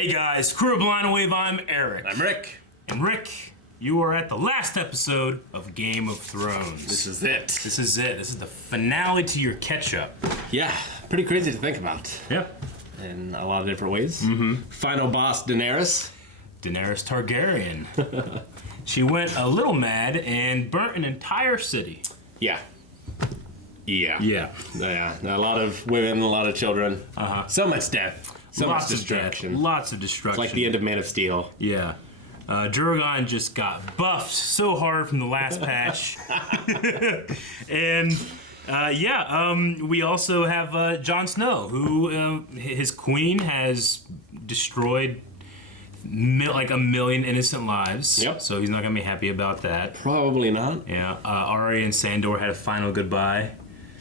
Hey guys, Kuro Blind Wave, I'm Eric. I'm Rick. And Rick, you are at the last episode of Game of Thrones. This is it. This is it. This is the finale to your catch-up. Yeah, pretty crazy to think about. Yep. In a lot of different ways. Final boss, Daenerys. Daenerys Targaryen. She went a little mad and burnt an entire city. Yeah. Yeah. A lot of women, a lot of children. So much death. So Lots much destruction. Of death, lots of destruction. It's like the end of Man of Steel. Yeah. Drogon just got buffed so hard from the last patch. And we also have Jon Snow, who his queen has destroyed like 1 million innocent lives. Yep. So he's not going to be happy about that. Probably not. Yeah. Arya and Sandor had a final goodbye.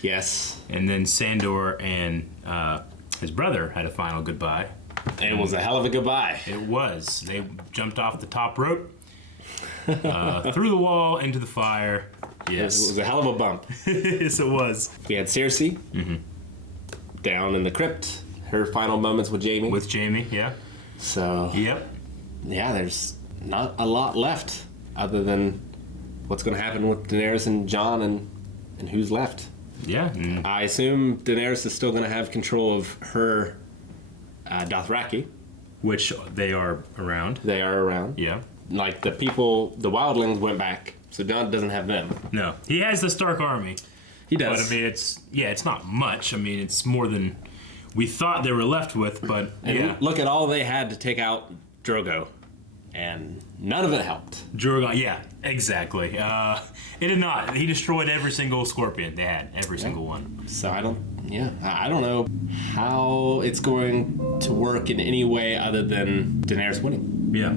Yes. And then Sandor and his brother had a final goodbye. And it was a hell of a goodbye. It was. They jumped off the top rope, through the wall, into the fire. Yes. It was a hell of a bump. Yes, it was. We had Cersei down in the crypt. Her final moments with Jaime. With Jaime, yeah. So, Yep. yeah, there's not a lot left other than what's going to happen with Daenerys and Jon and who's left. Yeah. I assume Daenerys is still going to have control of her Dothraki. Which they are around. They are around. Yeah. Like the people, the wildlings went back, so Jon doesn't have them. No. He has the Stark army. He does. But I mean, it's not much. I mean, it's more than we thought they were left with, but And look at all they had to take out Drogo, and none of it helped. Drogon, yeah, exactly. It did not. He destroyed every single scorpion they had, every single one. So I don't know how it's going to work in any way other than Daenerys winning. Yeah.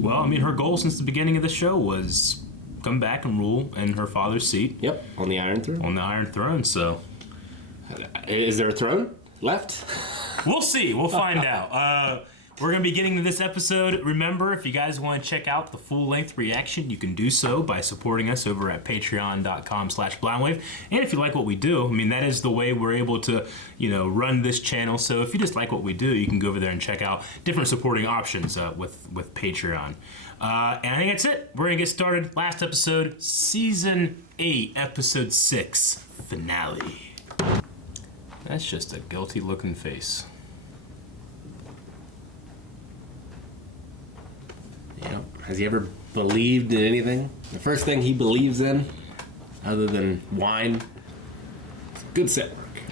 Well, I mean, her goal since the beginning of the show was come back and rule in her father's seat. Yep, on the Iron Throne. On the Iron Throne, so. Is there a throne left? We'll see. We'll find out. We're going to be getting to this episode. Remember, if you guys want to check out the full-length reaction, you can do so by supporting us over at patreon.com/blindwave. And if you like what we do, I mean, that is the way we're able to, run this channel. So if you just like what we do, you can go over there and check out different supporting options with Patreon. And I think that's it. We're going to get started. Last episode, Season 8, Episode 6, Finale. That's just a guilty-looking face. Yep. Has he ever believed in anything? The first thing he believes in, other than wine, is good set work.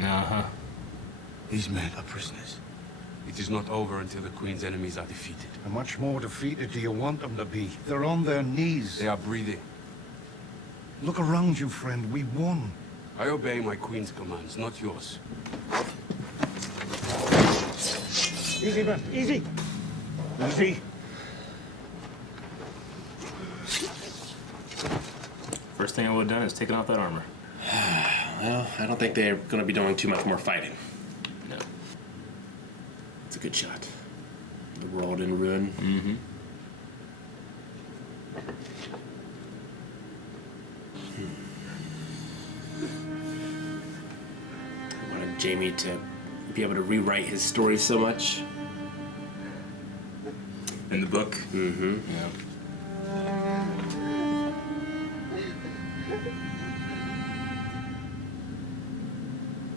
These men are prisoners. It is not over until the Queen's enemies are defeated. How much more defeated do you want them to be? They're on their knees. They are breathing. Look around you, friend. We won. I obey my Queen's commands, not yours. Easy, man. Easy. Easy. First thing I would have done is taken off that armor. Well, I don't think they're going to be doing too much more fighting. No. It's a good shot. The world in ruin. I wanted Jaime to be able to rewrite his story so much. In the book? Yeah.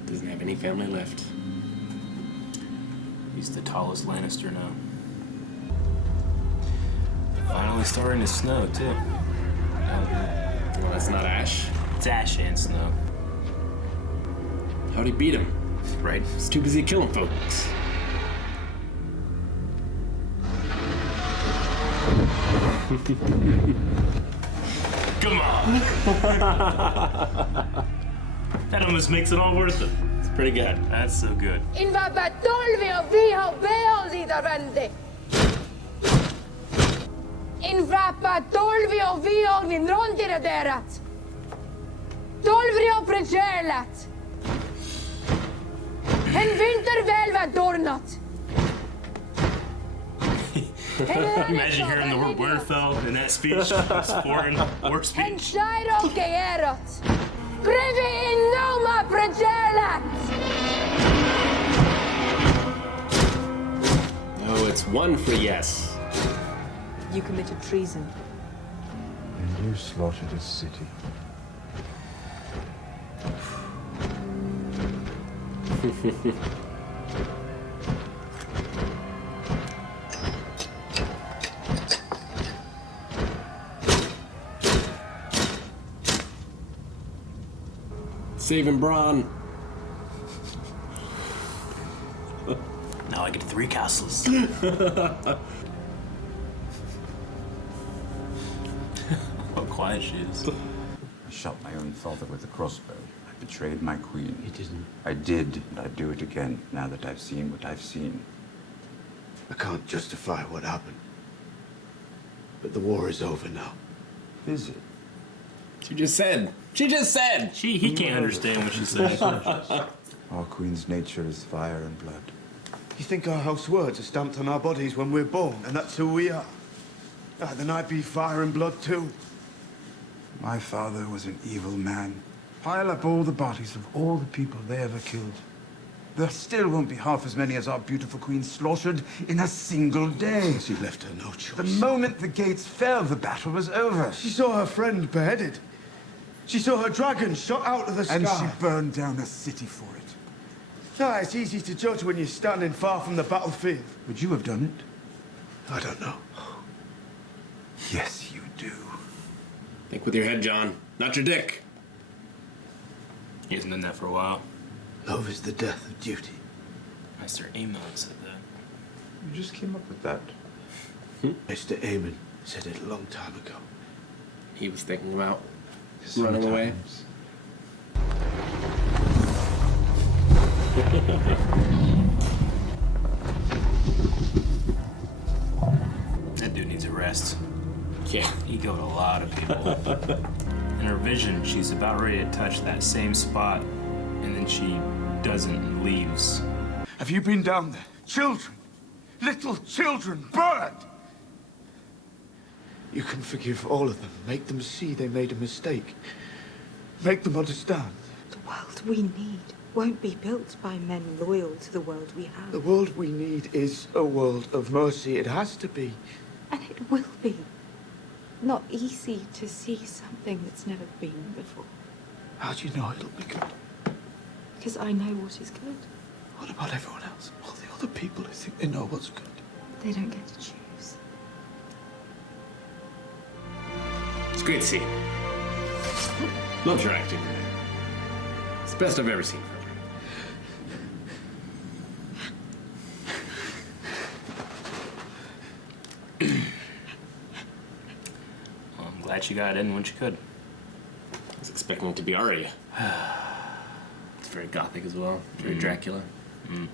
Doesn't have any family left. He's the tallest Lannister now. Finally starting to snow, too. Well, that's not Ash. It's Ash and snow. How'd he beat him? Right? He's too busy killing folks. Come on! That almost makes it all worth it. It's pretty good. That's so good. In Vabatolvio viho beoldi davende. In Vabatolvio viho ninrondira derat. Tolvrio pregelat. En winter velva dornat. Imagine hearing the word Winterfell in that speech. It's foreign war En speech. Shiro geerot. Brevi in noma pregelat. it's one for yes. You committed treason. And you slaughtered a city. Saving Braun. Now I get 3 castles. How quiet she is. I shot my own father with a crossbow. I betrayed my queen. You didn't. I did, and I'd do it again, now that I've seen what I've seen. I can't justify what happened. But the war is over now. Is it? She just said. She just said. He can't understand what she says. Our queen's nature is fire and blood. You think our house words are stamped on our bodies when we're born, and that's who we are? Ah, then I'd be fire and blood too. My father was an evil man. Pile up all the bodies of all the people they ever killed. There still won't be half as many as our beautiful queen slaughtered in a single day. She left her no choice. The moment the gates fell, the battle was over. She saw her friend beheaded. She saw her dragon shot out of the sky. And she burned down a city for it. Ah, it's easy to judge when you're standing far from the battlefield. Would you have done it? I don't know. Yes, you do. Think with your head, John. Not your dick. He hasn't done that for a while. Love is the death of duty. Master Aemon said that. You just came up with that. Mr. Aemon said it a long time ago. He was thinking about running away. That dude needs a rest. Yeah. He killed a lot of people. In her vision, she's about ready to touch that same spot, and then she doesn't and leaves. Have you been down there? Children, little children burned. You can forgive all of them. Make them see they made a mistake. Make them understand. The world we need won't be built by men loyal to the world we have. The world we need is a world of mercy. It has to be. And it will be. Not easy to see something that's never been before. How do you know it'll be good? Because I know what is good. What about everyone else? All the other people who think they know what's good. They don't get to choose. It's great to see you. Love your acting. It's the best I've ever seen from you. Well, I'm glad she got in when she could. I was expecting it to be Arya. It's very gothic as well. Very Dracula. The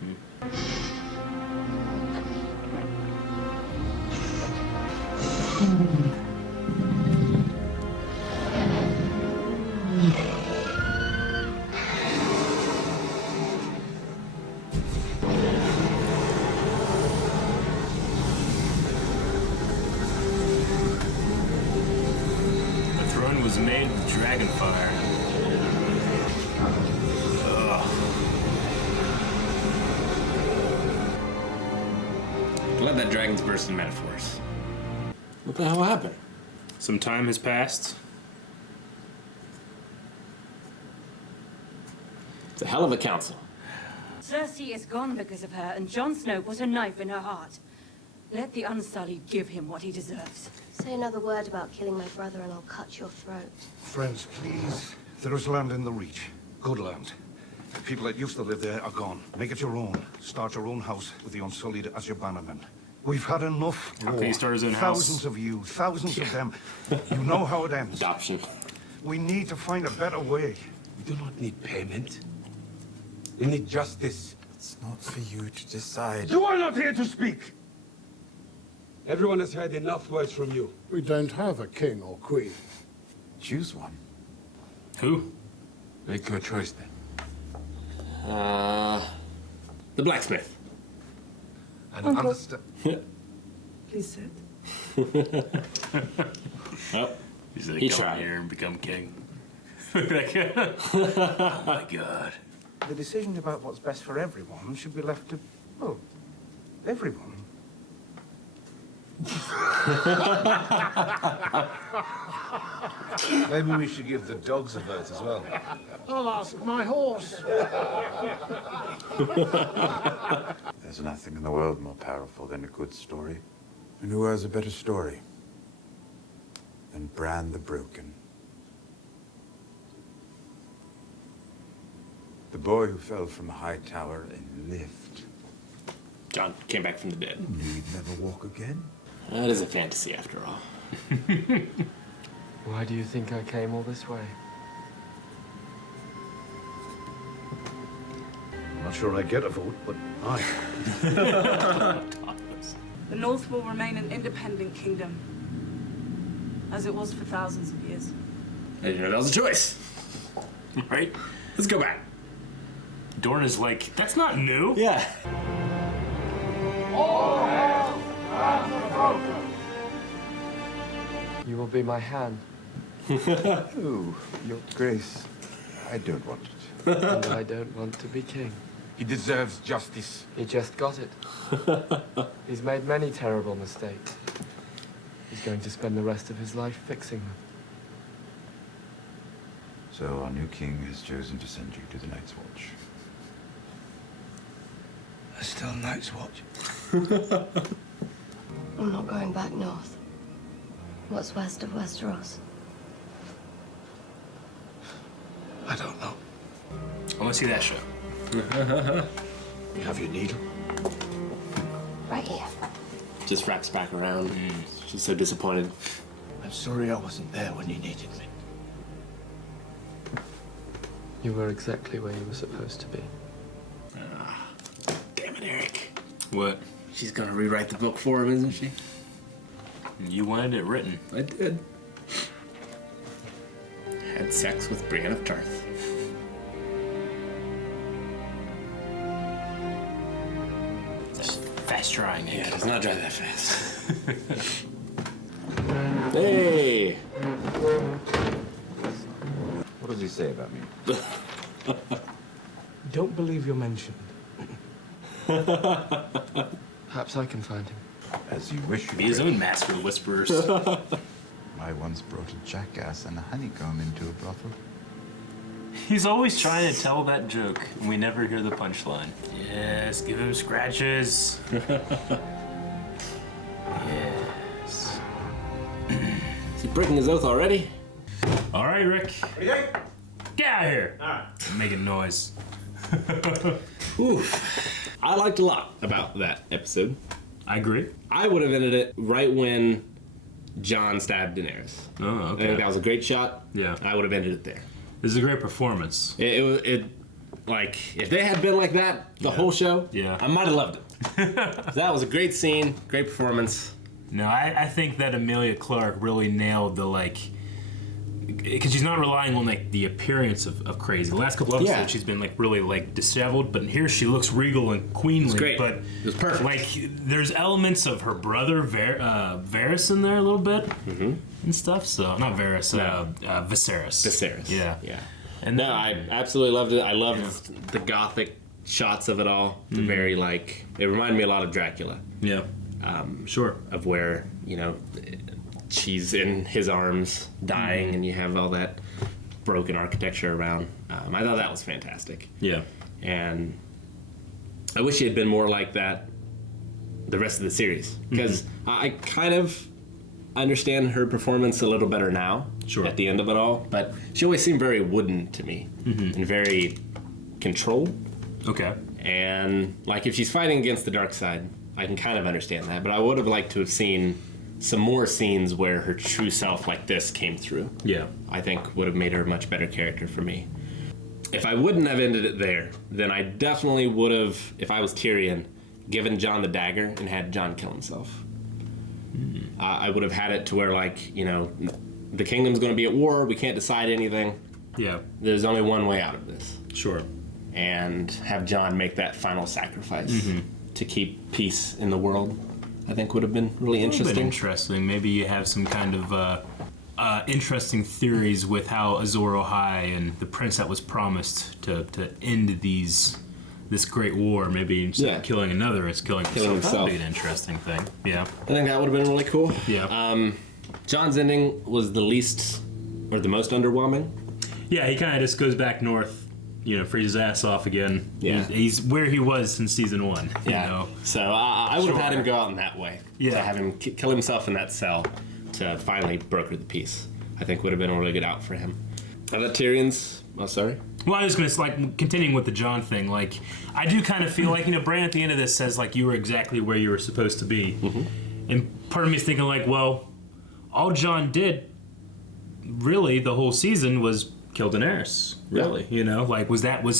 throne was made with dragon fire. I love that dragon's burst in metaphors. What the hell happened? Some time has passed. It's a hell of a council. Cersei is gone because of her, and Jon Snow put a knife in her heart. Let the Unsullied give him what he deserves. Say another word about killing my brother and I'll cut your throat. Friends, please. There is land in the Reach. Good land. The people that used to live there are gone. Make it your own. Start your own house with the Unsullied as your bannermen. We've had enough How war. can he start his own house? Thousands of you, thousands of them. You know how it ends. Adoption. We need to find a better way. We do not need payment. We need justice. It's not for you to decide. You are not here to speak! Everyone has heard enough words from you. We don't have a king or queen. Choose one. Who? Make your choice then. The blacksmith. And Uncle. understand. Please sit. Oh, He's like, He come tried. here and become king. Oh my god. The decision about what's best for everyone should be left to, well, everyone. Maybe we should give the dogs a vote as well. I'll ask my horse. There's nothing in the world more powerful than a good story. And who has a better story than Bran the Broken? The boy who fell from a high tower and lived. John came back from the dead. He'd never walk again. That is a fantasy after all. Why do you think I came all this way? I'm not sure I get a vote, but aye. The North will remain an independent kingdom, as it was for thousands of years. I didn't know that was a choice. Right? Let's go back. Dorn is like, that's not new. Yeah. You will be my hand, Oh, your grace. I don't want it. and I don't want to be king. He deserves justice. He just got it. He's made many terrible mistakes. He's going to spend the rest of his life fixing them. So our new king has chosen to send you to the Night's Watch. There's still Night's Watch. I'm not going back north. What's west of Westeros? I don't know. I want to see that show. You have your needle? Right here. Just wraps back around. She's so disappointed. I'm sorry I wasn't there when you needed me. You were exactly where you were supposed to be. Damn it, Eric. What? She's gonna rewrite the book for him, isn't she? You wanted it written. I did. Had sex with Brienne of Tarth. Fast drying ink. Yeah, it does not dry that fast. Hey! What does he say about me? Don't believe you're mentioned. Perhaps I can find him. As you wish. Be his own master of whisperers. I once brought a jackass and a honeycomb into a brothel. He's always trying to tell that joke, and we never hear the punchline. Yes, give him scratches. Yes. Is he breaking his oath already? All right, Rick. Get out of here. All right. Making noise. Oof. I liked a lot about that episode. I agree. I would have ended it right when Jon stabbed Daenerys. Oh, I okay. think that was a great shot. Yeah. I would have ended it there. This is a great performance. It like, if they had been like that the whole show, Yeah. I might have loved it. That was a great scene, great performance. No, I think that Emilia Clarke really nailed the, like, because she's not relying on, like, the appearance of crazy. The last couple episodes, Yeah. she's been, like, really, like, disheveled, but here she looks regal and queenly. It's great. But It was perfect. like, there's elements of her brother Varys in there a little bit and stuff. So not Varys, Viserys. Viserys. Yeah. Yeah. And No, I absolutely loved it. I loved the gothic shots of it all. The very, like, it reminded me a lot of Dracula. Yeah. Sure. Of where, you know, she's in his arms dying and you have all that broken architecture around. I thought that was fantastic. Yeah. And I wish she had been more like that the rest of the series, because I kind of understand her performance a little better now. Sure. At the end of it all, but she always seemed very wooden to me and very controlled. Okay. And like, if she's fighting against the dark side, I can kind of understand that, but I would have liked to have seen some more scenes where her true self like this came through. Yeah. I think would have made her a much better character for me. If I wouldn't have ended it there, then I definitely would have, if I was Tyrion, given Jon the dagger and had Jon kill himself. I would have had it to where, like, you know, the kingdom's going to be at war, we can't decide anything. Yeah. There's only one way out of this. Sure. And have Jon make that final sacrifice to keep peace in the world, I think would have been really interesting. Interesting. Maybe you have some kind of interesting theories with how Azor Ahai and the prince that was promised to end these this great war. Maybe instead of killing another, it's killing himself. That would be an interesting thing. Yeah. I think that would have been really cool. Yeah. John's ending was the least, or the most underwhelming. Yeah, he kind of just goes back north, frees his ass off again. Yeah. He's where he was since season 1. Yeah. You know? So I would have had him go out in that way. Yeah. To have him kill himself in that cell to finally broker the peace. I think would have been a really good out for him. I thought Tyrion's... Oh, sorry? Well, I was going to, continuing with the Jon thing, I do kind of feel like, Bran at the end of this says, you were exactly where you were supposed to be. Mm-hmm. And part of me is thinking, well, all Jon did, really, the whole season was kill Daenerys. Really,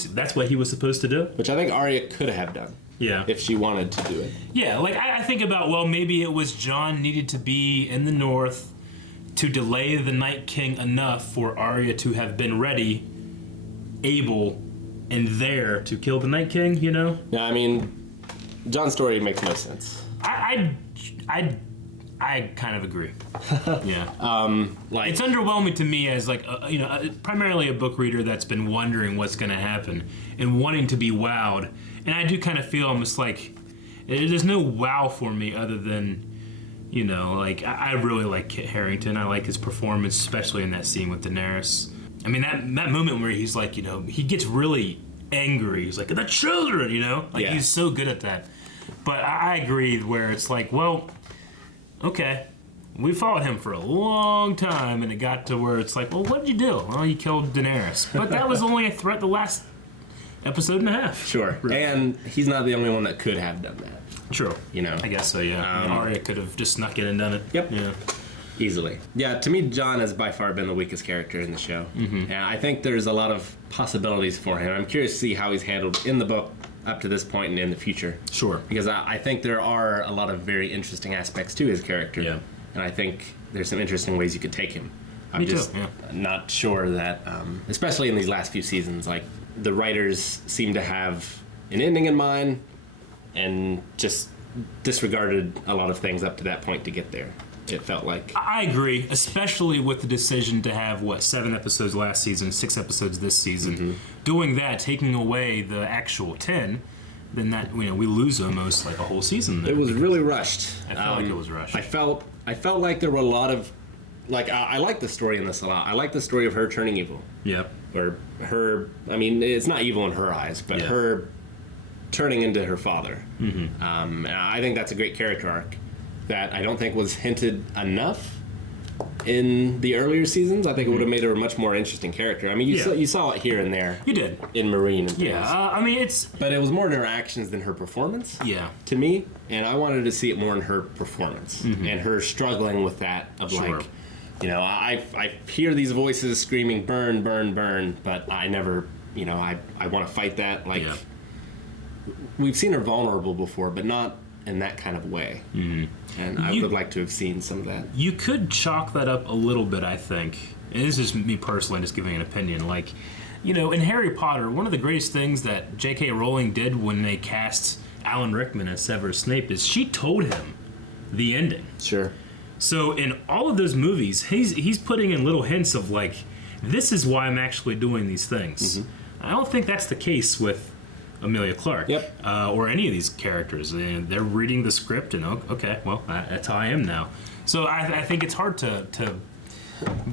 that's what he was supposed to do? Which I think Arya could have done. Yeah. If she wanted to do it. Yeah, I think about, maybe it was Jon needed to be in the north to delay the Night King enough for Arya to have been ready, able, and there to kill the Night King, Yeah, I mean, Jon's story makes no sense. I kind of agree. Yeah. It's underwhelming to me as primarily a book reader that's been wondering what's going to happen and wanting to be wowed. And I do kind of feel almost there's no wow for me other than, I really like Kit Harington. I like his performance, especially in that scene with Daenerys. I mean, that moment where he's he gets really angry. He's like, the children, Yeah. He's so good at that. But I agree where it's okay, we followed him for a long time, and it got to where it's what did you do? Well, you killed Daenerys. But that was only a threat the last episode and a half. Sure. Really. And he's not the only one that could have done that. True. I guess so, yeah. Arya could have just snuck in and done it. Yep. Yeah. Easily. Yeah, to me, Jon has by far been the weakest character in the show. Mm-hmm. And I think there's a lot of possibilities for him. I'm curious to see how he's handled in the book up to this point and in the future. Sure. Because I think there are a lot of very interesting aspects to his character. Yeah. And I think there's some interesting ways you could take him. I'm Me just too, yeah. not sure that, especially in these last few seasons, the writers seem to have an ending in mind and just disregarded a lot of things up to that point to get there. It felt like. I agree, especially with the decision to have, 7 episodes last season, 6 episodes this season. Mm-hmm. Doing that, taking away the actual 10, then that, we lose almost a whole season there. It was really rushed. I felt like it was rushed. I felt like there were a lot of, I like the story in this a lot. I like the story of her turning evil. Yep. Or her, it's not evil in her eyes, but her turning into her father. Mm-hmm. And I think that's a great character arc that I don't think was hinted enough in the earlier seasons. I think it would have made her a much more interesting character. You saw it here and there. You did. In Marine and things. Yeah, But it was more in her actions than her performance. Yeah. To me, and I wanted to see it more in her performance and her struggling with that of Sure. I hear these voices screaming burn, burn, burn, but I never, I want to fight that. We've seen her vulnerable before, but not in that kind of way. Mm-hmm. And I would like to have seen some of that. You could chalk that up a little bit, I think. And this is me personally just giving an opinion. In Harry Potter, one of the greatest things that J.K. Rowling did when they cast Alan Rickman as Severus Snape is she told him the ending. Sure. So in all of those movies, he's putting in little hints of this is why I'm actually doing these things. Mm-hmm. I don't think that's the case with Emilia Clarke. Yep. Or any of these characters. They're reading the script and okay, well, that's how I am now. So I think it's hard to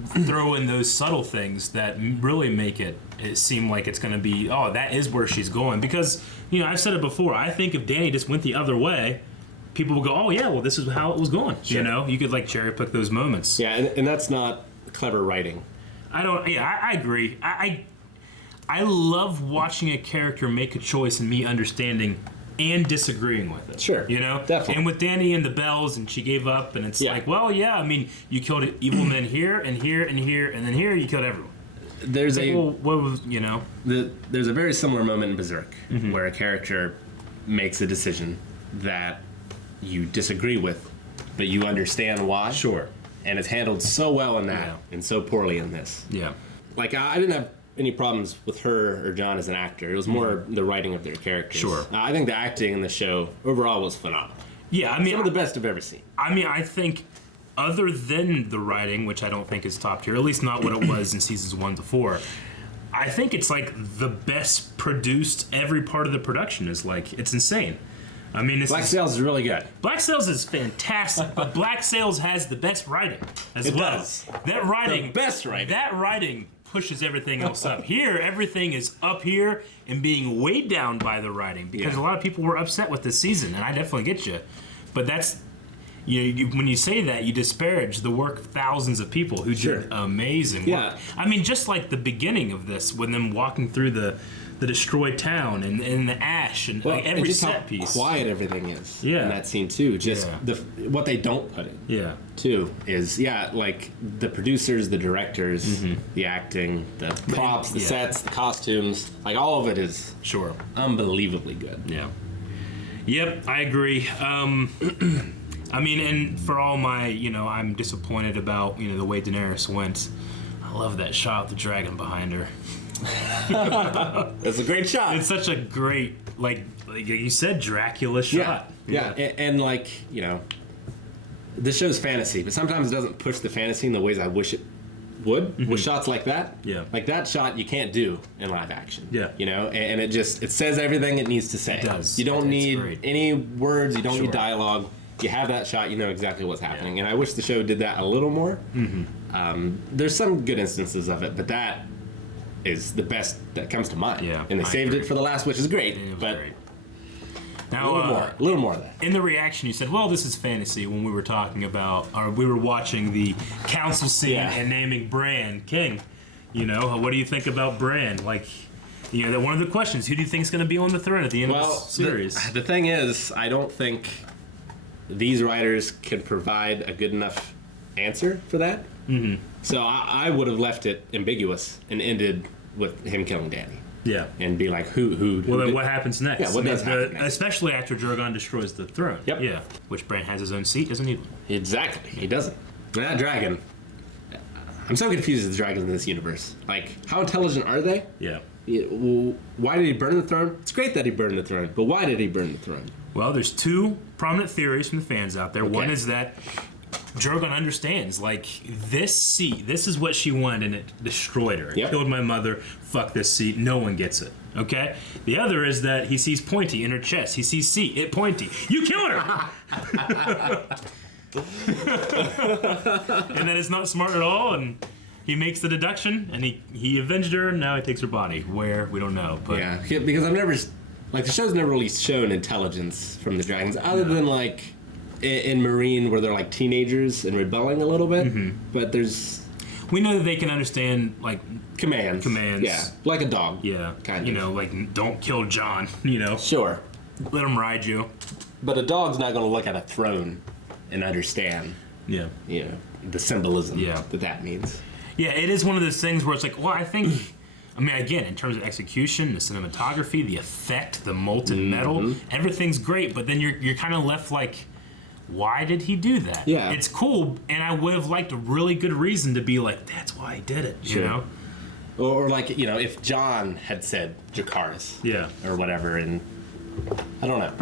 throw in those subtle things that really make it seem like it's going to be, that is where she's going. Because, I've said it before, I think if Dany just went the other way, people will go, oh yeah, well this is how it was going. Sure. You could cherry pick those moments. Yeah, and that's not clever writing. I agree. I love watching a character make a choice and me understanding and disagreeing with it. Sure. Definitely. And with Dany and the bells, and she gave up, and it's you killed evil men here and here and here, and then here you killed everyone. There's what was, There's a very similar moment in Berserk where a character makes a decision that you disagree with, but you understand why. Sure. And it's handled so well in that and so poorly in this. Yeah. I didn't have any problems with her or Jon as an actor. It was more the writing of their characters. Sure. I think the acting in the show overall was phenomenal. Yeah, some of the best I've ever seen. I think other than the writing, which I don't think is top tier, at least not what it was in seasons 1 to 4, I think it's like the best produced. Every part of the production is like it's insane. I mean, Black Sails is really good. Black Sails is fantastic, but Black Sails has the best writing as It well. does. That writing, The best writing. That writing pushes everything else up. Here, everything is up here and being weighed down by the writing because a lot of people were upset with this season, and I definitely get you. But that's when you say that, you disparage the work of thousands of people who did amazing work. I mean, just like the beginning of this, when them walking through the destroyed town and the ash and like every just set how piece. quiet everything is in that scene too. Just what they don't put in. Too is like the producers, the directors, the acting, the props, the sets, the costumes. Like all of it is unbelievably good. Yeah. Yep, I agree. I mean, and for all my, I'm disappointed about, the way Daenerys went. I love that shot with the dragon behind her. That's a great shot. It's such a great, like you said, Dracula shot. Yeah. And like, this show's fantasy, but sometimes it doesn't push the fantasy in the ways I wish it would with shots like that. Yeah. Like that shot you can't do in live action. Yeah. And it says everything it needs to say. It does. You don't need great. any words, you don't need dialogue. You have that shot, you know exactly what's happening. And I wish the show did that a little more. There's some good instances of it, but that is the best that comes to mind. Yeah, and they I saved agree. it for the last, which is great. But great. Now, a little more of that. In the reaction, you said, well, this is fantasy when we were talking about, or we were watching the council scene and naming Bran king. What do you think about Bran? Like, that one of the questions, who do you think is going to be on the throne at the end of this series? The thing is, I don't think these writers can provide a good enough answer for that. So I would have left it ambiguous and ended with him killing Dany. Yeah. And be like, who Well, then did, what happens next? Yeah, what does happen next? Especially after Drogon destroys the throne. Yep. Yeah. Which Bran has his own seat, doesn't he? Exactly. He doesn't. And that dragon, I'm so confused with the dragons in this universe. Like, how intelligent are they? Yeah. Why did he burn the throne? It's great that he burned the throne, but why did he burn the throne? Well, there's two prominent theories from the fans out there. One is that Drogon understands, like, this seat, this is what she wanted, and it destroyed her. It killed my mother. Fuck this seat. No one gets it. Okay? The other is that he sees pointy in her chest. He sees seat, it pointy. You killed her! And that is not smart at all, and he makes the deduction, and he avenged her, and now he takes her body. Where? We don't know. But yeah, because I've never... Like, the show's never really shown intelligence from the dragons, other than, like, in Marine, where they're, like, teenagers and rebelling a little bit. But there's... We know that they can understand, like... Commands. Yeah, like a dog. Yeah. Kind of. Like, don't kill Jon, Sure. Let him ride you. But a dog's not going to look at a throne and understand, the symbolism that means. Yeah, it is one of those things where it's like, well, I think... I mean, again, in terms of execution, the cinematography, the effect, the molten metal, everything's great, but then you're kind of left like, why did he do that? Yeah. It's cool, and I would have liked a really good reason to be like, that's why he did it, you know? Or like, if Jon had said Dracarys. Yeah. Or whatever, and I don't know.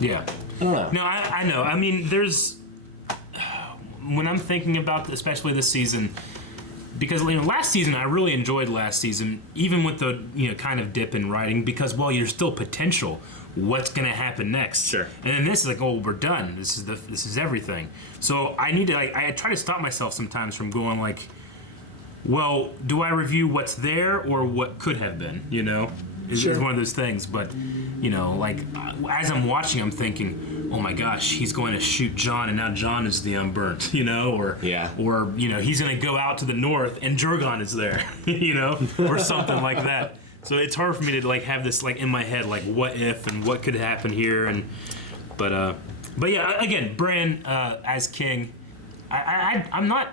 Yeah. I don't know. No, I know. I mean, there's... When I'm thinking about, especially this season... Because last season, I really enjoyed last season, even with the kind of dip in writing, because there's still potential. What's going to happen next? Sure. And then this is like, oh, we're done. This is everything. So I need to I try to stop myself sometimes from going like, well, do I review what's there or what could have been? It's one of those things. But like as I'm watching, I'm thinking, oh my gosh, he's going to shoot Jon, and now Jon is the unburnt, or he's going to go out to the north and Drogon is there, or something like that. So it's hard for me to like have this like in my head, like what if and what could happen here, but yeah, again, Bran as king, I'm not,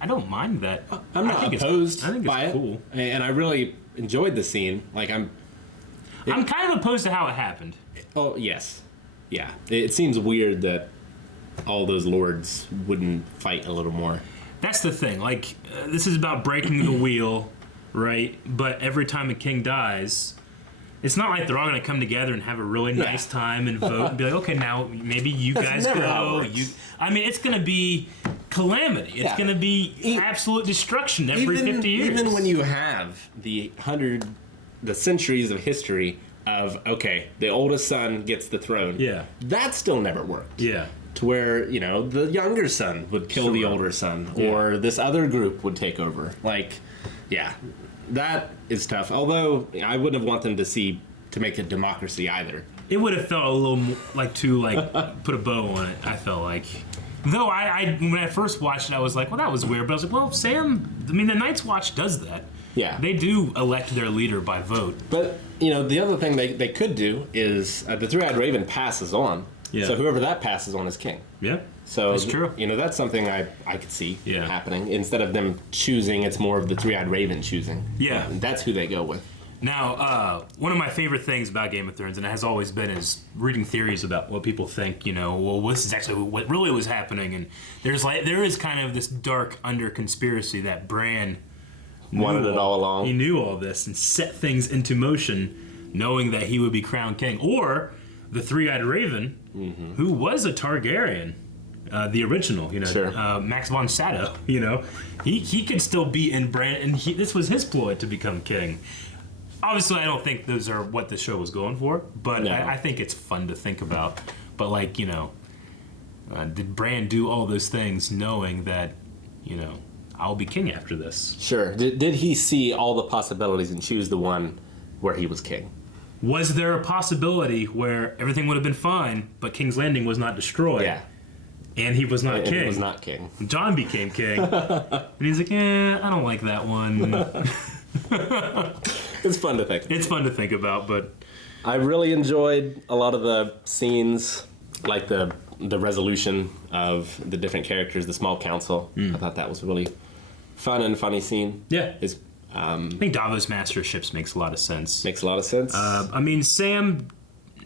I don't mind that. I'm not opposed. I think by it's cool, and I really enjoyed the scene. Like I'm kind of opposed to how it happened. Oh yes. Yeah, it seems weird that all those lords wouldn't fight a little more. That's the thing. Like, this is about breaking the wheel, right? But every time a king dies, it's not like they're all going to come together and have a really nice time and vote and be like, okay, now maybe you guys go. I mean, it's going to be calamity. It's going to be absolute destruction every 50 years. Even when you have the centuries of history of, okay, the oldest son gets the throne. Yeah. That still never worked. Yeah. To where, the younger son would kill the older son, or this other group would take over. Like, yeah, that is tough. Although, I wouldn't have wanted them to make it democracy either. It would have felt a little put a bow on it, I felt like. Though when I first watched it, I was like, well, that was weird. But I was like, well, the Night's Watch does that. Yeah. They do elect their leader by vote. But, the other thing they could do is the Three-Eyed Raven passes on. Yeah. So whoever that passes on is king. Yeah. So that's true. That's something I could see happening. Instead of them choosing, it's more of the Three-Eyed Raven choosing. Yeah. And that's who they go with. Now, one of my favorite things about Game of Thrones, and it has always been, is reading theories about what people think. Well, this is actually what really was happening, and there is kind of this dark under conspiracy that Bran wanted it all along. He knew all this and set things into motion, knowing that he would be crowned king, or the Three-Eyed Raven, who was a Targaryen. The original, Sure. Max von Sydow, he could still be in Bran, and this was his ploy to become king. Obviously, I don't think those are what the show was going for, but No. I think it's fun to think about. But did Bran do all those things knowing that, I'll be king after this? Sure. Did he see all the possibilities and choose the one where he was king? Was there a possibility where everything would have been fine, but King's Landing was not destroyed? Yeah. And he was not king. He was not king. Jon became king. And he's like, I don't like that one. It's fun to think. It's fun to think about, but I really enjoyed a lot of the scenes, like the resolution of the different characters, the small council. I thought that was a really fun and funny scene. Yeah. I think Davos Masterships makes a lot of sense. Makes a lot of sense. Sam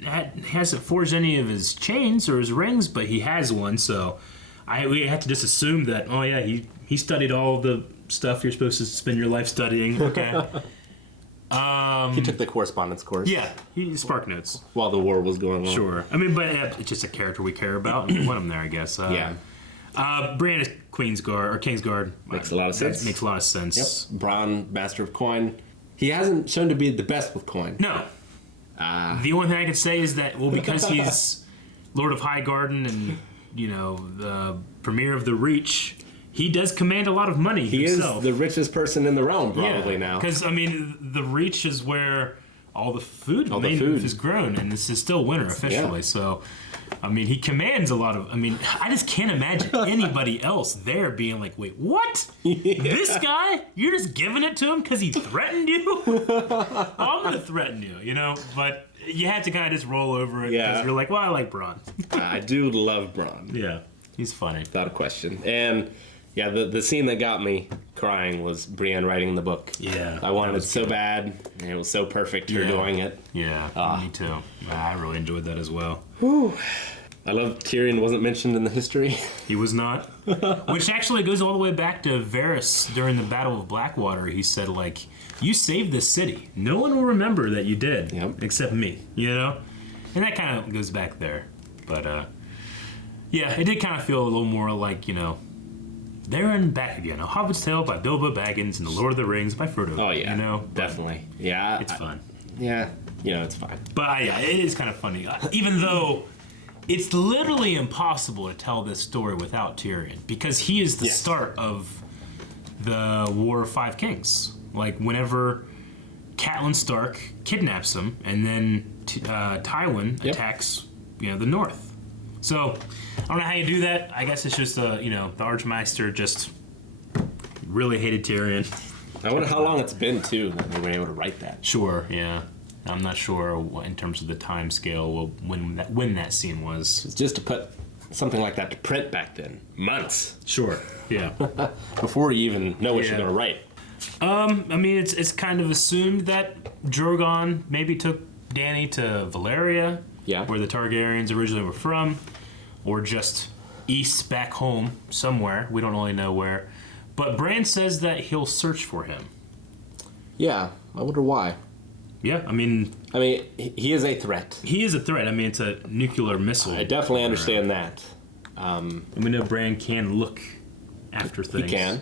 hasn't forged any of his chains or his rings, but he has one, so we have to just assume that, he studied all the stuff you're supposed to spend your life studying. Okay. He took the correspondence course. Yeah, he Spark Notes. While the war was going on. Sure. But it's just a character we care about and want him there, I guess. Yeah. Bran is Queensguard, or Kingsguard. Makes a lot of sense. Makes a lot of sense. Yep. Bronn, Master of Coin. He hasn't shown to be the best with coin. No. The only thing I can say is that, because he's Lord of Highgarden and, the Premier of the Reach, he does command a lot of money himself. He is the richest person in the realm, probably, now. Because, the Reach is where all the food is grown, and this is still winter officially, so... he commands a lot of... I just can't imagine anybody else there being like, wait, what? Yeah. This guy? You're just giving it to him because he threatened you? I'm going to threaten you, But you had to kind of just roll over it because you're like, well, I like Bronn. I do love Bronn. Yeah, he's funny. Without a question. And, the scene that got me crying was Brienne writing the book. Yeah. I wanted it so bad, and it was so perfect her doing it. Yeah, me too. I really enjoyed that as well. Whew. I love Tyrion wasn't mentioned in the history. He was not. Which actually goes all the way back to Varys during the Battle of Blackwater. He said, you saved this city. No one will remember that you did, except me, And that kind of goes back there. But, it did kind of feel a little more like, there and back again. A Hobbit's Tale by Bilbo Baggins and The Lord of the Rings by Frodo. Oh, yeah. Definitely. Yeah. It's fun. Yeah. It's fine. But, it is kind of funny. Even though... It's literally impossible to tell this story without Tyrion, because he is the start of the War of Five Kings. Whenever Catelyn Stark kidnaps him, and then Tywin attacks, the North. So, I don't know how you do that. I guess it's just, the Archmaester just really hated Tyrion. I wonder how long it's been, too, that they were able to write that. Sure, yeah. I'm not sure in terms of the time scale when that scene was. It's just to put something like that to print back then. Months. Sure. Yeah. Before you even know what you're going to write. It's kind of assumed that Drogon maybe took Dany to Valyria, where the Targaryens originally were from, or just east back home somewhere. We don't really know where. But Bran says that he'll search for him. Yeah, I wonder why. Yeah, he is a threat. He is a threat. It's a nuclear missile. I definitely understand that. And we know Bran can look after things. He can.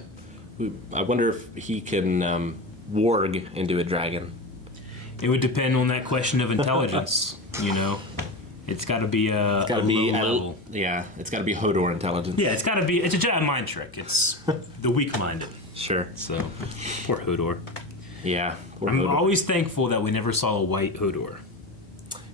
I wonder if he can warg into a dragon. It would depend on that question of intelligence, you know. It's got to be a low level. Yeah, it's got to be Hodor intelligence. Yeah, it's got to be. It's a Jedi mind trick. It's the weak-minded. Sure. So, poor Hodor. Yeah. Poor I'm Hodor. always thankful that we never saw a white Hodor.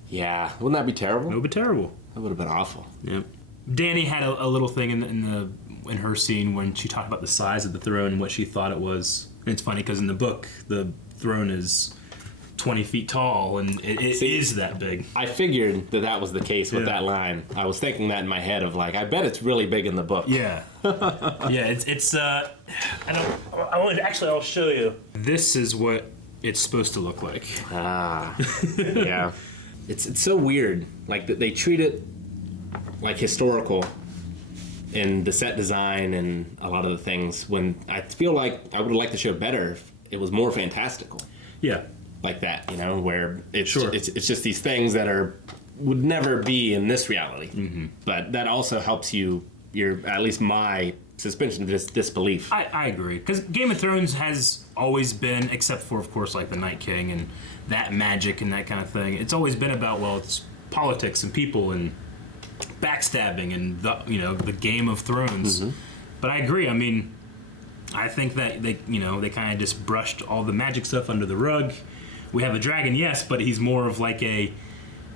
Yeah. Wouldn't that be terrible? It would be terrible. That would have been awful. Yep. Dany had a little thing in her scene when she talked about the size of the throne and what she thought it was. And it's funny because in the book, the throne is 20 feet tall, and it is that big. I figured that was the case with that line. I was thinking that in my head of like, I bet it's really big in the book. Yeah. Yeah, it's I'll show you. This is what it's supposed to look like. Ah. Yeah. It's so weird. Like, they treat it like historical in the set design and a lot of the things, when I feel like I would have liked the show better if it was more fantastical. Yeah. Like that, you know, where it's it's just these things that would never be in this reality. Mm-hmm. But that also helps you, at least my suspension of disbelief. I agree, because Game of Thrones has always been, except for of course like the Night King and that magic and that kind of thing, it's always been about, well, it's politics and people and backstabbing and the Game of Thrones. Mm-hmm. But I agree. I mean, I think that they kind of just brushed all the magic stuff under the rug. We have a dragon, yes, but he's more of like a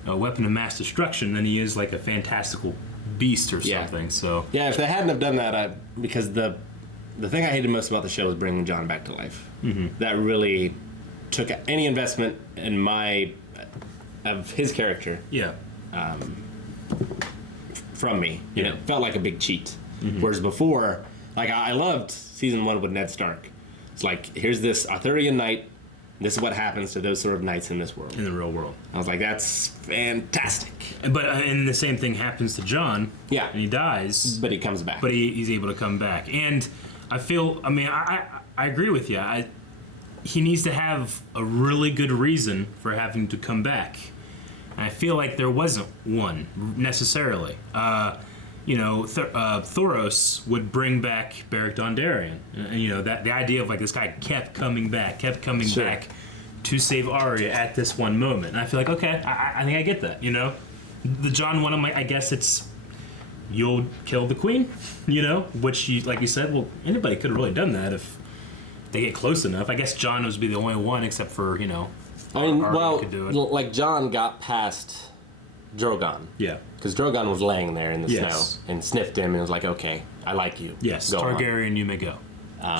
weapon of mass destruction than he is like a fantastical beast or something. So yeah, if they hadn't have done that, because the thing I hated most about the show was bringing Jon back to life. Mm-hmm. That really took any investment in of his character. Yeah. From me, it felt like a big cheat. Mm-hmm. Whereas before, like I loved season 1 with Ned Stark. It's like, here's this Arthurian knight. This is what happens to those sort of knights in this world. In the real world. I was like, that's fantastic. But and the same thing happens to Jon. Yeah. And he dies. But he comes back. But he's able to come back. And I agree with you. He needs to have a really good reason for having to come back. And I feel like there wasn't one, necessarily. Thoros would bring back Beric Dondarrion, and that the idea of like this guy kept coming back to save Arya at this one moment, and I feel like, okay, I think I get that. The Jon one, I guess it's you'll kill the queen, which like you said, well, anybody could have really done that if they get close enough. I guess Jon was be the only one, except for I mean, well, could do it. Like Jon got past Drogon. Yeah. Because Drogon was laying there in the snow and sniffed him and was like, okay, I like you. Yes, go Targaryen, on. You may go.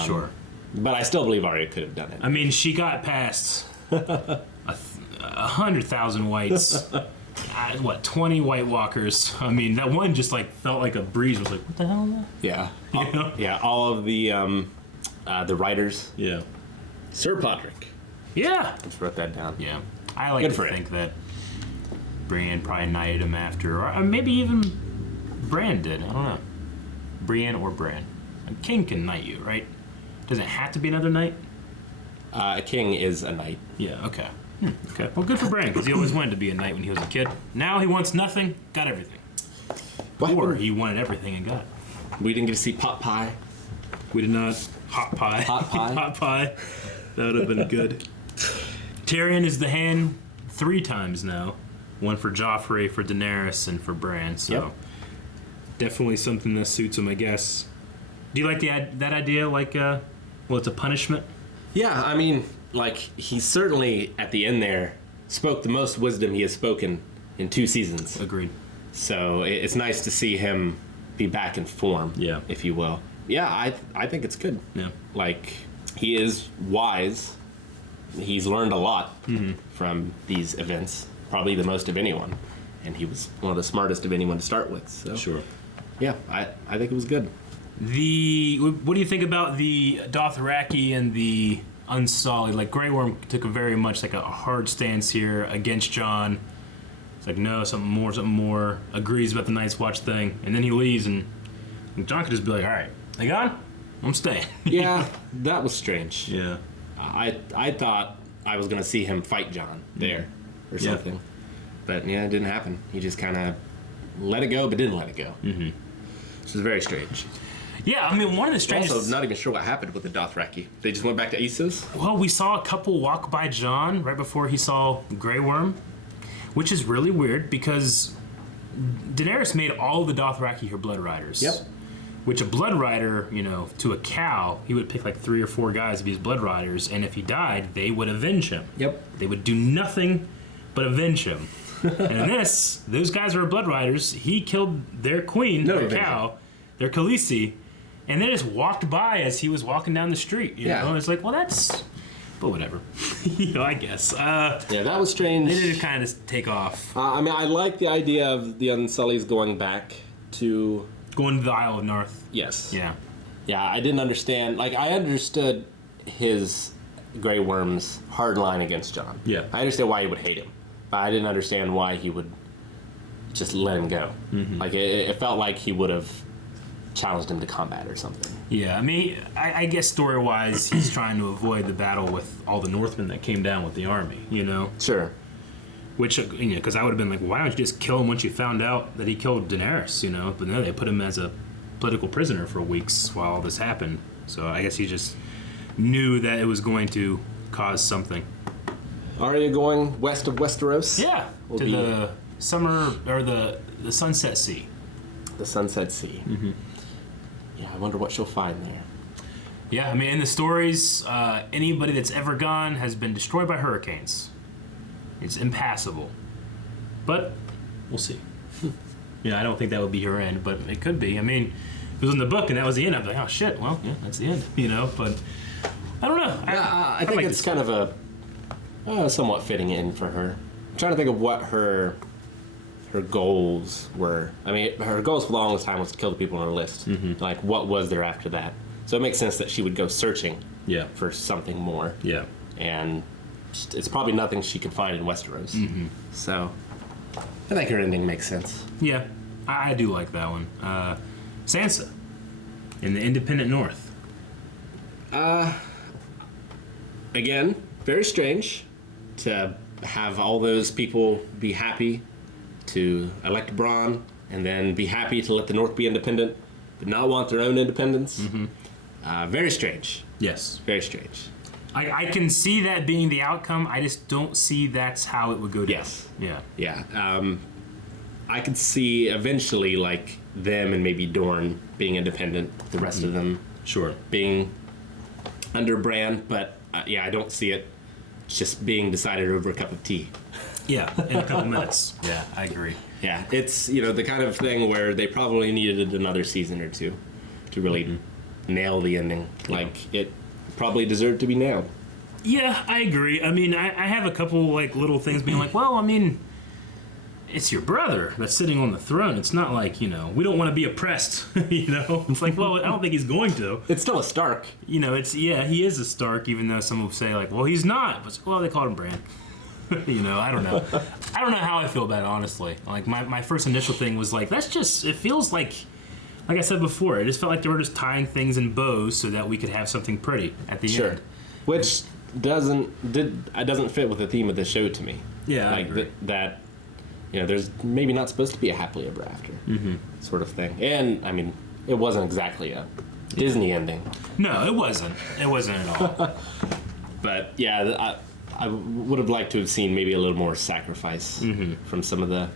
Sure. But I still believe Arya could have done it. I mean, she got past 100,000 whites. 20 White Walkers. I mean, that one just like felt like a breeze. Was like, what the hell is that? Yeah. Yeah, all of the writers. Yeah. Sir Podrick. Yeah. Let's wrote that down. Yeah. I like to think that Brienne probably knighted him after, or maybe even Bran did. I don't know. Brienne or Bran. A king can knight you, right? Does it have to be another knight? A king is a knight. Yeah, okay. Okay. Well, good for Bran, because he always wanted to be a knight when he was a kid. Now he wants nothing, got everything. Or he wanted everything and got it. We didn't get to see pot pie. We did not. Hot pie. Hot pie. Hot pie. That would have been good. Tyrion is the hand 3 times now. One for Joffrey, for Daenerys, and for Bran. So definitely something that suits him, I guess. Do you like that idea? Like, it's a punishment? Yeah, I mean, like, he certainly, at the end there, spoke the most wisdom he has spoken in 2 seasons. Agreed. So it's nice to see him be back in form, if you will. Yeah, I think it's good. Yeah. Like, he is wise. He's learned a lot from these events. Probably the most of anyone, and he was one of the smartest of anyone to start with. So sure, yeah, I think it was good. What do you think about the Dothraki and the Unsullied? Like Grey Worm took a very much like a hard stance here against Jon. It's like no, something more. Agrees about the Night's Watch thing, and then he leaves, and Jon could just be like, all right, they gone? I'm staying. Yeah, that was strange. Yeah, I thought I was gonna see him fight Jon there. Or something, but it didn't happen. He just kind of let it go, but didn't let it go, which is very strange. Yeah, I mean, one of the strangest... Also, not even sure what happened with the Dothraki. They just went back to Essos? Well, we saw a couple walk by Jon right before he saw Grey Worm, which is really weird because Daenerys made all the Dothraki her blood riders. Yep. Which a blood rider, you know, to a cow, he would pick like 3 or 4 guys to be his blood riders, and if he died, they would avenge him. Yep. They would do nothing but avenge him. And in this, those guys were blood riders. He killed their queen, their cow, their Khaleesi, and they just walked by as he was walking down the street. You know, it's like, well, that's, but whatever. You know, I guess. Yeah, that was strange. They did kind of take off. I mean, I like the idea of the Unsullys going back to... Going to the Isle of North. Yes. Yeah. Yeah, I didn't understand. Like, I understood his Grey Worm's hard line against Jon. Yeah. I understand why he would hate him. But I didn't understand why he would just let him go. Mm-hmm. Like, it felt like he would have challenged him to combat or something. Yeah, I mean, I guess story-wise, he's trying to avoid the battle with all the Northmen that came down with the army, you know? Sure. Which, you know, because I would have been like, why don't you just kill him once you found out that he killed Daenerys, you know? But no, they put him as a political prisoner for weeks while all this happened. So I guess he just knew that it was going to cause something. Arya going west of Westeros? Yeah, to the summer, or the Sunset Sea. The Sunset Sea. Mm-hmm. Yeah, I wonder what she'll find there. Yeah, I mean, in the stories, anybody that's ever gone has been destroyed by hurricanes. It's impassable. But we'll see. Yeah, I don't think that would be her end, but it could be. I mean, if it was in the book and that was the end, I'd be like, oh shit, well, yeah, that's the end, you know? But I don't know. I think it's kind of a somewhat fitting in for her. I'm trying to think of what her goals were. I mean, her goals for the longest time was to kill the people on her list. Mm-hmm. Like, what was there after that? So it makes sense that she would go searching for something more. Yeah. And it's probably nothing she could find in Westeros. Mm-hmm. So I think her ending makes sense. Yeah, I do like that one. Sansa in the Independent North. Again, very strange to have all those people be happy to elect Bronn and then be happy to let the North be independent, but not want their own independence. Mm-hmm. Very strange. Yes. Very strange. I can see that being the outcome. I just don't see that's how it would go down. Yes. Yeah. Yeah. I could see eventually, like, them and maybe Dorne being independent, the rest of them being under Bran, but yeah, I don't see it just being decided over a cup of tea. Yeah, in a couple minutes. Yeah, I agree. Yeah, it's, you know, the kind of thing where they probably needed another season or two to really nail the ending. Like, it probably deserved to be nailed. Yeah, I agree. I mean, I have a couple, like, little things being like, well, I mean, it's your brother that's sitting on the throne. It's not like, you know, we don't want to be oppressed, you know? It's like, well, I don't think he's going to. It's still a Stark. You know, he is a Stark, even though some will say, like, well, he's not. But, well, they called him Bran. You know, I don't know. I don't know how I feel about it, honestly. Like, my first initial thing was like, that's just, it feels like I said before, it just felt like they were just tying things in bows so that we could have something pretty at the end. Which doesn't fit with the theme of the show to me. Yeah, like I agree. That, you know, there's maybe not supposed to be a happily ever after sort of thing. And, I mean, it wasn't exactly a Disney ending. No, it wasn't. It wasn't at all. But, yeah, I would have liked to have seen maybe a little more sacrifice from some of the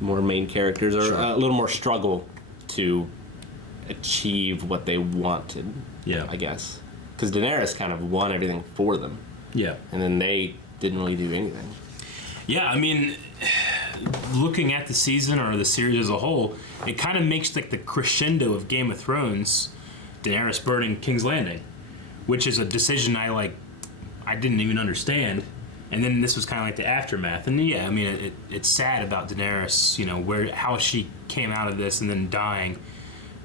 more main characters, or a little more struggle to achieve what they wanted, I guess. Because Daenerys kind of won everything for them. Yeah. And then they didn't really do anything. Yeah, I mean, looking at the season or the series as a whole, it kind of makes like the crescendo of Game of Thrones, Daenerys burning King's Landing, which is a decision I didn't even understand. And then this was kind of like the aftermath. And yeah, I mean, it's sad about Daenerys, you know, how she came out of this and then dying.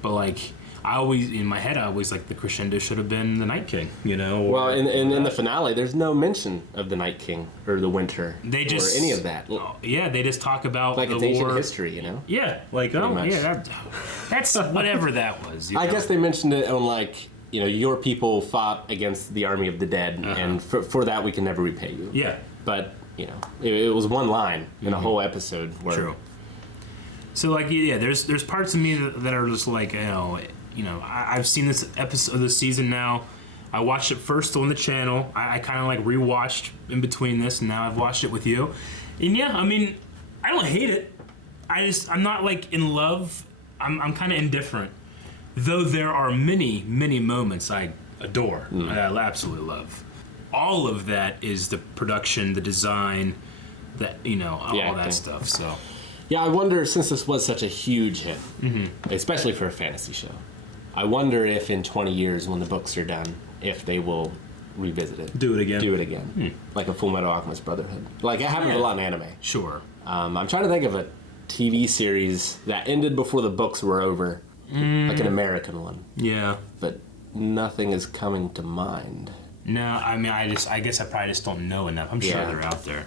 But like, in my head, I always like the crescendo should have been the Night King, you know? Well, in the finale, there's no mention of the Night King or the Winter or any of that. Yeah, they just talk about like the it's ancient war. history, you know? Yeah, like, that's whatever that was. I guess they mentioned it on, like, you know, your people fought against the army of the dead, and for that we can never repay you. Yeah. But, you know, it was one line in a whole episode where... True. So like, yeah, there's parts of me that are just like, I've seen this episode of the season now. I watched it first on the channel. I kind of like rewatched in between this, and now I've watched it with you. And yeah, I mean, I don't hate it. I'm not like in love. I'm kind of indifferent. Though there are many, many moments I adore. I absolutely love. All of that is the production, the design, all that stuff. So. Yeah, I wonder, since this was such a huge hit, especially for a fantasy show, I wonder if in 20 years when the books are done, if they will revisit it. Do it again. Like a Full Metal Alchemist Brotherhood. Like, it happens a lot in anime. Sure. I'm trying to think of a TV series that ended before the books were over. Like an American one. Yeah. But nothing is coming to mind. No, I mean, I guess I probably just don't know enough. I'm sure they're out there.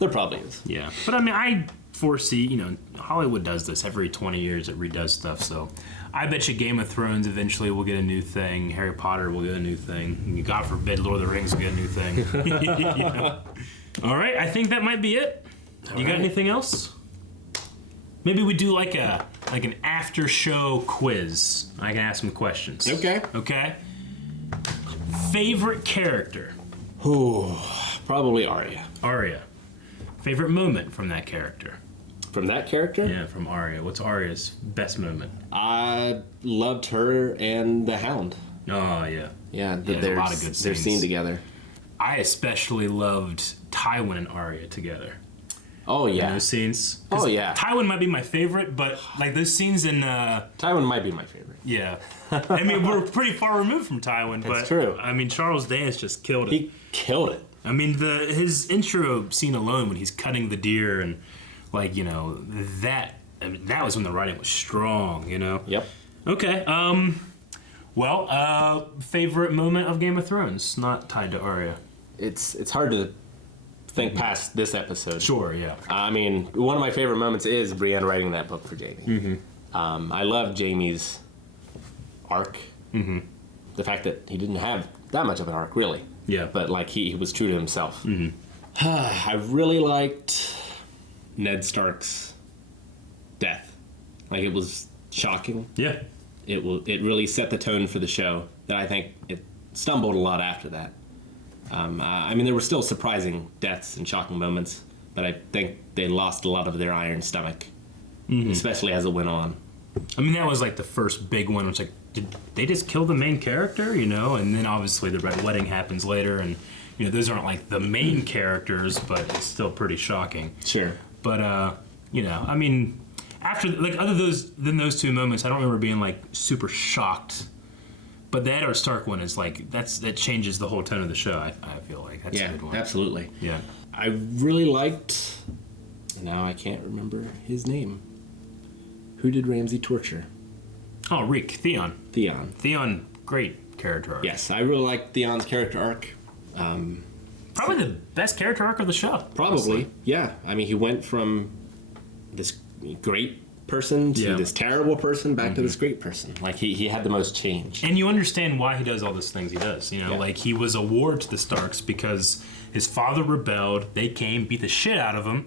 There probably is. Yeah. But I mean, I foresee, Hollywood does this every 20 years. It redoes stuff. So I bet you Game of Thrones eventually will get a new thing. Harry Potter will get a new thing. God forbid Lord of the Rings will get a new thing. All right. I think that might be it. You got anything else? Maybe we do like an after show quiz. I can ask some questions. Okay. Favorite character? Ooh, probably Arya. Favorite moment from that character? From that character? Yeah, from Arya. What's Arya's best moment? I loved her and the Hound. Oh, yeah. Yeah, there's a lot of good scenes. They're seen together. I especially loved Tywin and Arya together. Oh, yeah. In those scenes. Oh, yeah. Tywin might be my favorite, but like those scenes in... Tywin might be my favorite. Yeah. I mean, we're pretty far removed from Tywin, but... That's true. I mean, Charles Dance just killed it. He killed it. I mean, his intro scene alone when he's cutting the deer and, like, that was when the writing was strong, Yep. Okay. Favorite moment of Game of Thrones, not tied to Arya. It's hard to think past this episode. Sure, yeah. I mean, one of my favorite moments is Brienne writing that book for Jaime. I love Jaime's arc. The fact that he didn't have that much of an arc, really. Yeah. But, like, he was true to himself. I really liked Ned Stark's death. Like, it was shocking. Yeah. It really set the tone for the show that I think it stumbled a lot after that. I mean, there were still surprising deaths and shocking moments, but I think they lost a lot of their iron stomach, especially as it went on. I mean, that was like the first big one, which like, did they just kill the main character, And then obviously the Red Wedding happens later, and, those aren't like the main characters, but it's still pretty shocking. Sure. But, I mean, after, like, than those two moments, I don't remember being, like, super shocked. But the Eddard Stark one is like that changes the whole tone of the show. I feel like that's a good one. Absolutely. Yeah, I really liked. Now I can't remember his name. Who did Ramsay torture? Oh, Reek. Theon. Theon, great character arc. Yes, I really liked Theon's character arc. Probably the best character arc of the show. Probably, honestly. Yeah. I mean, he went from this great person to this terrible person back to this great person. Like, he had the most change. And you understand why he does all those things he does. Like, he was a ward to the Starks because his father rebelled. They came, beat the shit out of him,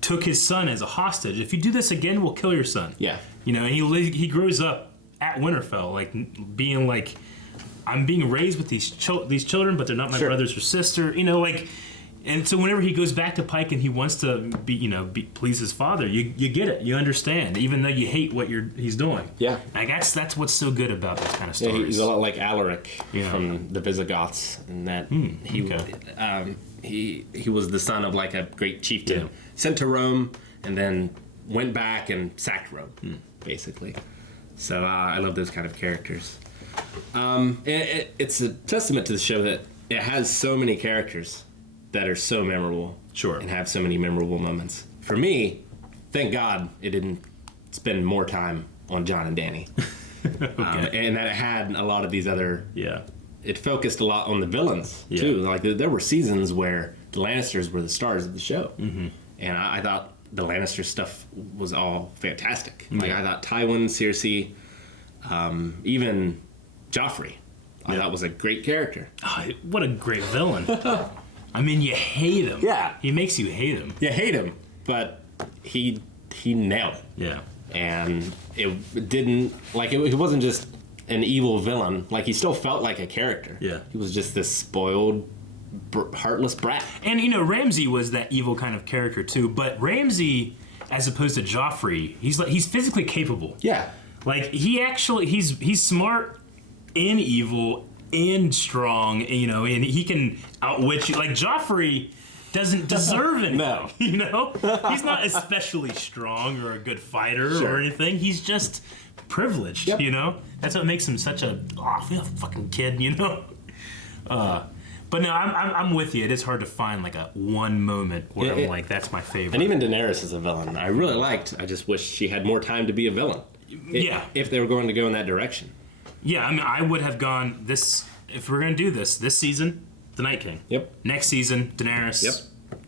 took his son as a hostage. If you do this again, we'll kill your son. Yeah. And he grows up at Winterfell, like, being like, I'm being raised with these children, but they're not my brothers or sister. And so whenever he goes back to Pike and he wants to please his father, you get it, you understand, even though you hate what he's doing. Yeah. I guess that's what's so good about those kind of stories. Yeah, he's a lot like Alaric from the Visigoths, in that he was the son of like a great chieftain, sent to Rome, and then went back and sacked Rome, basically. So I love those kind of characters. It's a testament to the show that it has so many characters that are so memorable, and have so many memorable moments. For me, thank God it didn't spend more time on Jon and Dany, and that it had a lot of these other. Yeah, it focused a lot on the villains too. Like there were seasons where the Lannisters were the stars of the show, and I thought the Lannister stuff was all fantastic. Like I thought Tywin, Cersei, even Joffrey, I thought was a great character. Oh, what a great villain. I mean, you hate him. Yeah. He makes you hate him. You hate him, but he he nailed it. Yeah. And it didn't, like, it wasn't just an evil villain. Like, he still felt like a character. Yeah. He was just this spoiled, heartless brat. And, you know, Ramsay was that evil kind of character, too. But Ramsay, as opposed to Joffrey, he's physically capable. Yeah. Like, he's smart and evil and strong, you know, and he can outwit you. Like, Joffrey doesn't deserve anything. No. You know? He's not especially strong or a good fighter or anything. He's just privileged, you know? That's what makes him such a fucking kid, you know? But no, I'm with you. It is hard to find like a one moment where I'm like, that's my favorite. And even Daenerys is a villain. I really liked. I just wish she had more time to be a villain. Yeah. If they were going to go in that direction. Yeah, I mean, I would have gone this, if we're going to do this season, the Night King. Yep. Next season, Daenerys. Yep.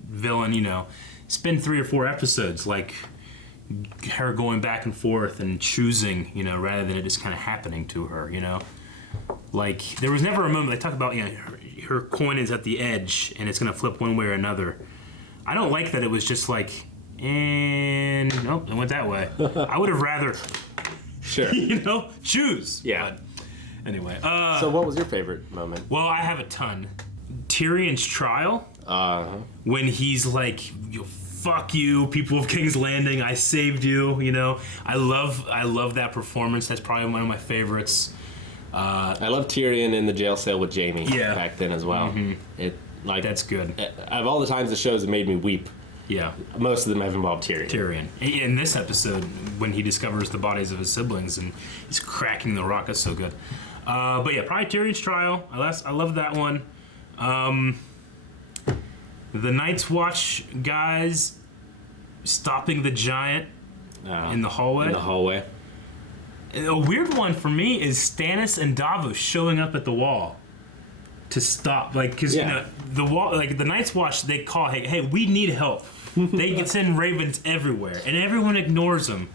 Villain, you know. Spend 3 or 4 episodes, like, her going back and forth and choosing, you know, rather than it just kind of happening to her, you know. Like, there was never a moment, they talk about, you know, her coin is at the edge and it's going to flip one way or another. I don't like that it was just like, and nope, it went that way. I would have rather, you know, choose. Yeah. But anyway. So what was your favorite moment? Well, I have a ton. Tyrion's trial. When he's like, fuck you, people of King's Landing, I saved you, you know. I love that performance. That's probably one of my favorites. I love Tyrion in the jail cell with Jaime back then as well. Mm-hmm. That's good. Of all the times the shows have made me weep, most of them have involved Tyrion. In this episode, when he discovers the bodies of his siblings and he's cracking the rock, that's so good. But yeah, probably Tyrion's trial. I love that one. The Night's Watch guys stopping the giant in the hallway. In the hallway. A weird one for me is Stannis and Davos showing up at the wall to stop, like, because you know the wall, like the Night's Watch, they call, hey, we need help. They can send ravens everywhere, and everyone ignores them,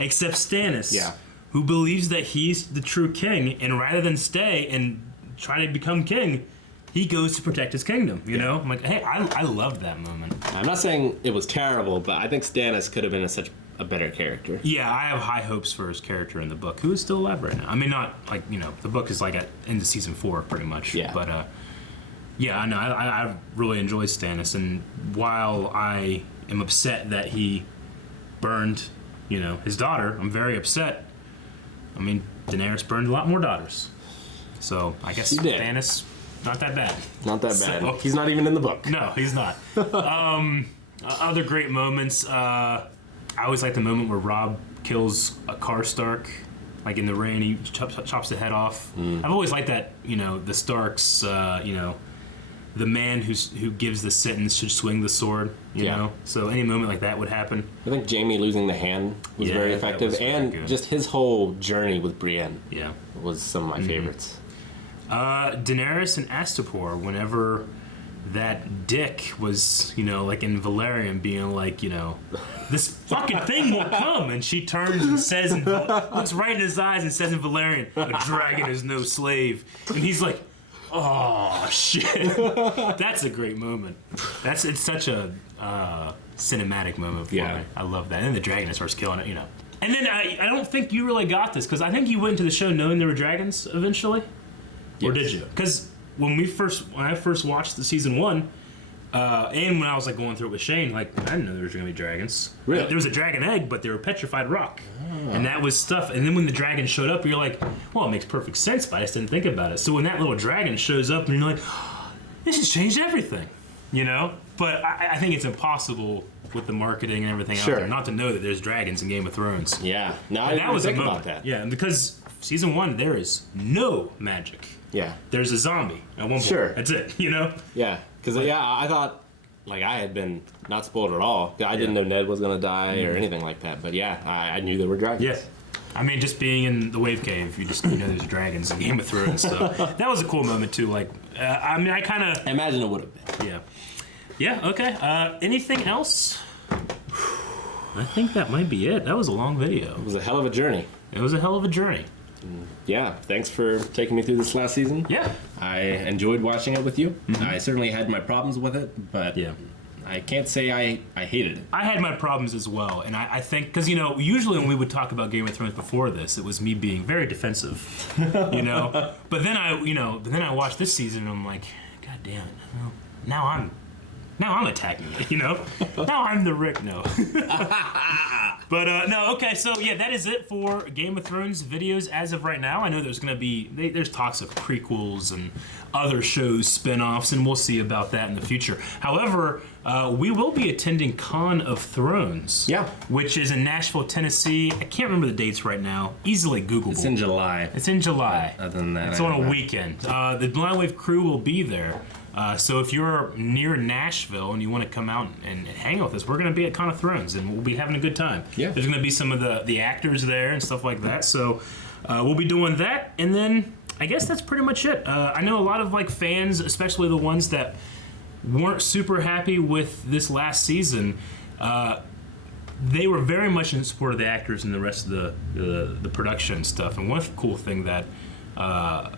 except Stannis, who believes that he's the true king, and rather than stay and try to become king, he goes to protect his kingdom. You know, I'm like, hey, I loved that moment. I'm not saying it was terrible, but I think Stannis could have been such a better character. Yeah, I have high hopes for his character in the book, who is still alive right now. I mean, not like, you know, the book is like at end of season 4 pretty much. Yeah. But yeah, I know I really enjoyed Stannis, and while I am upset that he burned, you know, his daughter, I'm very upset. I mean, Daenerys burned a lot more daughters, so I guess Stannis, not that bad. Not that bad. So, he's not even in the book. No, he's not. Other great moments. I always like the moment where Robb kills a Karstark, like in the rain. He chops the head off. I've always liked that. You know, the Starks. You know, the man who gives the sentence should swing the sword. You know, so any moment like that would happen. I think Jaime losing the hand was very effective, and just his whole journey with Brienne. Was some of my favorites. Daenerys and Astapor, whenever that dick was, you know, like in Valerian, being like, you know, this fucking thing will come, and she turns and says, looks right in his eyes and says in Valerian, a dragon is no slave, and he's like, oh shit. That's a great moment. It's such a cinematic moment for me. I love that. And then the dragon starts killing it, you know. And then I don't think you really got this, because I think you went into the show knowing there were dragons eventually, or did you? Because when I first watched the season 1, and when I was like going through it with Shane, like, I didn't know there was gonna be dragons. Really? There was a dragon egg, but they were petrified rock, and that was stuff. And then when the dragon showed up, you're like, well, it makes perfect sense, but I just didn't think about it. So when that little dragon shows up, and you're like, oh, this has changed everything, you know. But I think it's impossible with the marketing and everything out there not to know that there's dragons in Game of Thrones. Yeah, no, I didn't think about that. Yeah, because season 1 there is no magic. Yeah. There's a zombie at one point. That's it, you know? Yeah, because I thought, like, I had been not spoiled at all. I didn't know Ned was going to die or anything like that. But yeah, I knew there were dragons. Yeah. I mean, just being in the Wave Cave, you know there's dragons in Game of Thrones. So that was a cool moment, too. Like, I mean, I kind of... I imagine it would have been. Yeah. Yeah, okay. Anything else? I think that might be it. That was a long video. It was a hell of a journey. It was a hell of a journey. Yeah, thanks for taking me through this last season. Yeah. I enjoyed watching it with you. I certainly had my problems with it, but I can't say I hated it. I had my problems as well, and I think because usually when we would talk about Game of Thrones before this, it was me being very defensive, But then I watched this season and I'm like, God damn, now I'm attacking it, Now I'm the Rick, no. But no, okay, so yeah, that is it for Game of Thrones videos as of right now. I know there's there's talks of prequels and other shows, spin-offs, and we'll see about that in the future. However, we will be attending Con of Thrones, which is in Nashville, Tennessee. I can't remember the dates right now. Easily Googleable. It's in July. It's in July. Other than that, it's on a weekend. The Blind Wave crew will be there. So if you're near Nashville and you want to come out and hang out with us, we're going to be at Con of Thrones and we'll be having a good time. Yeah. There's going to be some of the actors there and stuff like that. So we'll be doing that, and then I guess that's pretty much it. I know a lot of fans, especially the ones that weren't super happy with this last season. They were very much in support of the actors and the rest of the production stuff. And one cool thing that a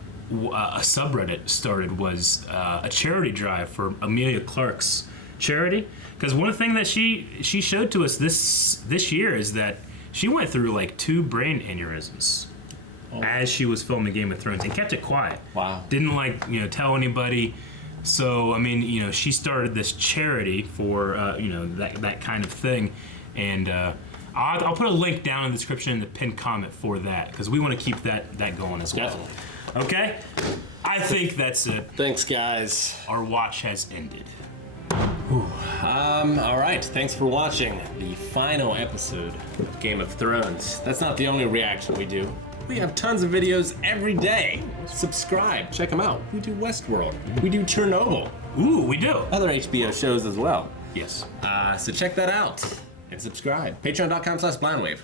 subreddit started was a charity drive for Amelia Clark's charity, because one thing that she showed to us this year is that she went through 2 brain aneurysms as she was filming Game of Thrones and kept it quiet. Wow. Didn't tell anybody. So I mean, she started this charity for that kind of thing, and I'll put a link down in the description in the pinned comment for that, because we want to keep that going as well. Definitely. Okay? I think that's it. Thanks, guys. Our watch has ended. All right. Thanks for watching the final episode of Game of Thrones. That's not the only reaction we do. We have tons of videos every day. Subscribe. Check them out. We do Westworld. We do Chernobyl. Ooh, we do. Other HBO shows as well. Yes. So check that out and subscribe. Patreon.com/blindwave.